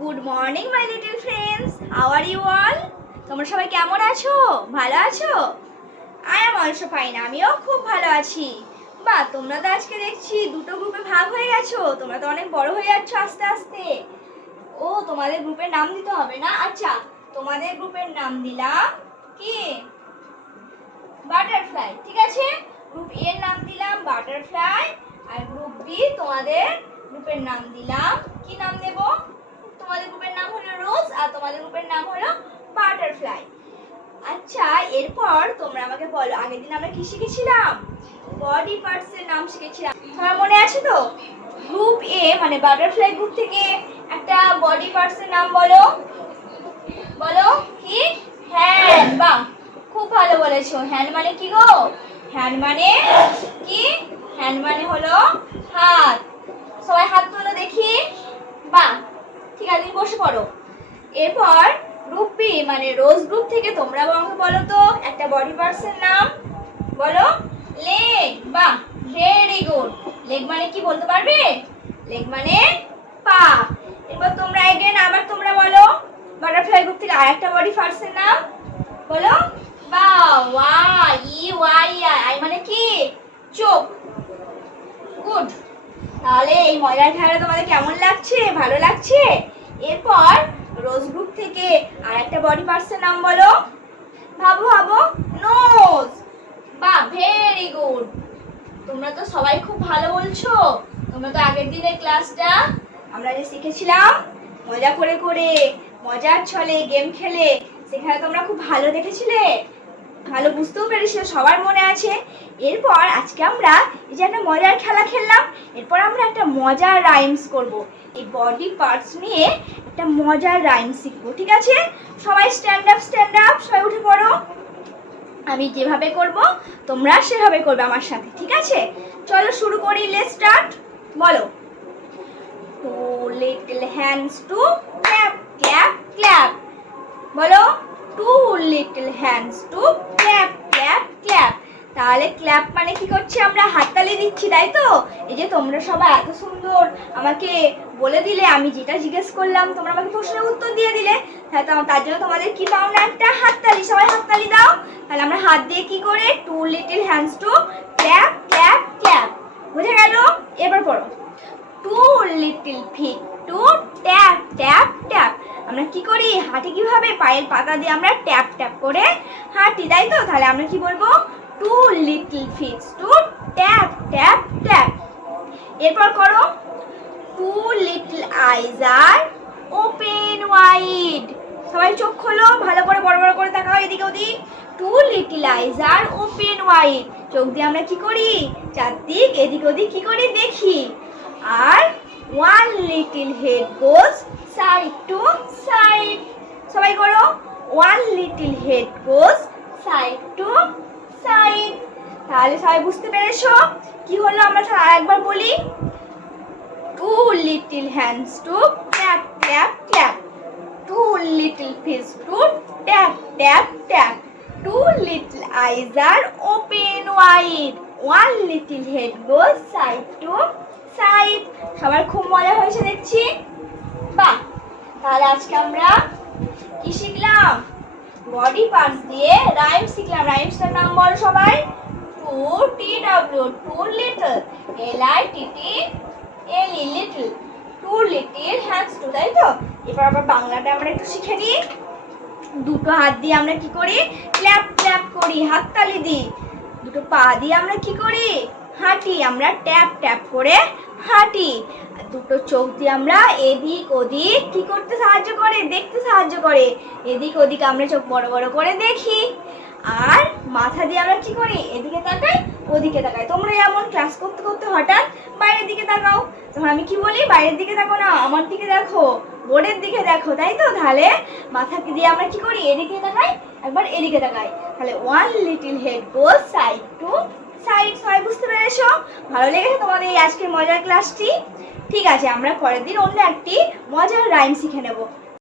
Good morning my little friends, how are you all? তোমরা সবাই কেমন আছো? ভালো আছো? আই এম অলসো ফাইন, আমিও খুব ভালো আছি। বাহ, তোমরা তো আজকে দেখছি দুটো গ্রুপে ভাগ হয়ে গেছো। তোমরা তো অনেক বড় হয়ে যাচ্ছ আস্তে আস্তে। ও, তোমাদের গ্রুপের নাম দিতে হবে না? আচ্ছা, তোমাদের গ্রুপের নাম দিলাম কি বাটারফ্লাই, ঠিক আছে? গ্রুপ এর নাম দিলাম বাটারফ্লাই, আর গ্রুপ বি তোমাদের গ্রুপের নাম দিলাম, কি নাম দেব? তোমাদের গ্রুপের নাম হলো রোজ আর তোমাদের গ্রুপের নাম হলো বাটারফ্লাই। আচ্ছা, এরপর তোমরা আমাকে বলো, আগের দিন আমরা কি শিখেছিলাম? বডি পার্টস এর নাম শিখেছিলাম, তোমার মনে আছে তো? গ্রুপ এ মানে বাটারফ্লাই গ্রুপ থেকে একটা বডি পার্টস এর নাম বলো। বলো কি? হ্যান্ড। বাহ, খুব ভালো বলেছো। হ্যান্ড মানে কি গো? হ্যান্ড মানে কি? হ্যান্ড মানে হলো হাত। সবাই হাত তোলো দেখি। বাহ, ঠিক আছে, তুমি বসে পড়ো। এরপর গ্রুপ বি মানে রোজ গ্রুপ থেকে তোমরা আমাকে বলো তো একটা বডি পার্টস এর নাম। বলো। লেগ। বাহ, ভেরি গুড। লেগ মানে কি বলতে পারবে? লেগ মানে পা। এরপর তোমরা আবার তোমরা বলো বাটারফ্লাই গ্রুপ থেকে আরেকটা বডি পার্টস এর নাম। বলো। আই মানে কি? চোখ। গুড। তাহলে এই মজার খেলাটা তোমাদের কেমন লাগছে? ভালো লাগছে? এরপর রোজ গ্রুপ থেকে আরেকটা বডি পার্টস এর নাম বলো। ভাবো ভাবো। নোজ। বাহ, ভেরি গুড। তোমরা তো সবাই খুব ভালো বলছো। তোমরা তো আগের দিনের ক্লাসটা আমরা যে শিখেছিলাম মজা করে করে, মজার ছলে গেম খেলে, সেখানে তোমরা খুব ভালো দেখেছিলে, ভালো বুঝতেও পেরেছিলে, সবার মনে আছে। এরপর আজকে আমরা এই যে একটা মজার খেলা খেললাম, এরপর আমরা একটা মজার রাইমস করব। এই বডি পার্টস নিয়ে একটা মজার রাইম শিখবো, ঠিক আছে? সবাই স্ট্যান্ড আপ, সবাই উঠে পড়ো। আমি যেভাবে করব তোমরা সেভাবে করবে আমার সাথে, ঠিক আছে? চলো শুরু করি। Let's start. বলো। Two little hands to clap clap clap. বলো। Two little hands to clap clap clap. তাহলে ক্ল্যাপ মানে কি করছি? আমরা হাততালি দিচ্ছি, তাই তো? এই যে তোমরা সবাই এত সুন্দর আমাকে বলে দিলে, আমি যেটা জিজ্ঞেস করলাম তোমরা আমাকে প্রশ্নের উত্তর দিয়ে দিলে, তার জন্য তোমাদের কি পাওনা? একটা হাততালি। সবাই হাততালি দাও। তাহলে আমরা হাত দিয়ে কি করে? Two little hands to clap clap clap. বুঝে গেল? এবার পড়ো। Two little feet to tap tap tap. আমরা কি করি? হাঁটি কিভাবে? পায়ের পাতা দিয়ে আমরা ট্যাপ ট্যাপ করে হাঁটি, তাই তো? তাহলে আমরা কি বলবো? Two little feet to tap tap tap. এরপর করো। Two little eyes are open wide. সবাই চোখ খোলো, ভালো করে বড় বড় করে তাকাও এদিকে ওদিক। Two little eyes are open wide. চোখ দিয়ে আমরা কি করি? চারদিক এদিক ওদিক কি করি? দেখি। আর one little head goes side to side. সবাই করো। One little head goes side to side. তাহলে সবাই বুঝতে পেরেছো কি হলো? আমরা আরেকবার বলি। Two little hands to clap clap clap. Two little feet to tap tap tap. Two little eyes are open wide. One little head goes side to side. সবার খুব মজা হয়েছে দেখছি। বাহ, তাহলে আজকে আমরা কি শিখলাম? বডি পার্টস দিয়ে রাইম শিখলাম। রাইমসটার নাম বলো সবাই। Two T W two little, L I T T L E little, two little hands two, তাই তো? এবার আবার বাংলাটা আমরা একটু শিখে নিই। দুটো হাত দিয়ে আমরা কি করি? ক্ল্যাপ ক্ল্যাপ করি, হাততালি দিই। দুটো পা দিয়ে আমরা কি করি? হাঁটি। আমরা ট্যাপ ট্যাপ করে হাঁটি। দুটো চোখ দিয়ে আমরা এদিক ওদিক কি করতে সাহায্য করে? দেখতে সাহায্য করে। এদিক ওদিক আমরা চোখ বড় বড় করে দেখি। আর মাথা দিয়ে আমরা কি করি? এদিকে তাকাই ওদিকে তাকাই। তোমরা যেমন ক্লাস করতে করতে হঠাৎ বাইরের দিকে তাকাও, তখন আমি কি বলি? বাইরের দিকে তাকো না, আমার দিকে দেখো, বোর্ডের দিকে দেখো, তাই তো? তাহলে মাথা দিয়ে আমরা কি করি? এদিকে তাকাই, একবার এদিকে তাকাই। তাহলে one little head goes side to side. সবাই বুঝতে পেরেছো? ভালো লেগেছে তোমাদের এই আজকের মজার ক্লাসটি? ঠিক আছে, আমরা পরের দিন অন্য একটি মজার রাইম শিখে নেব।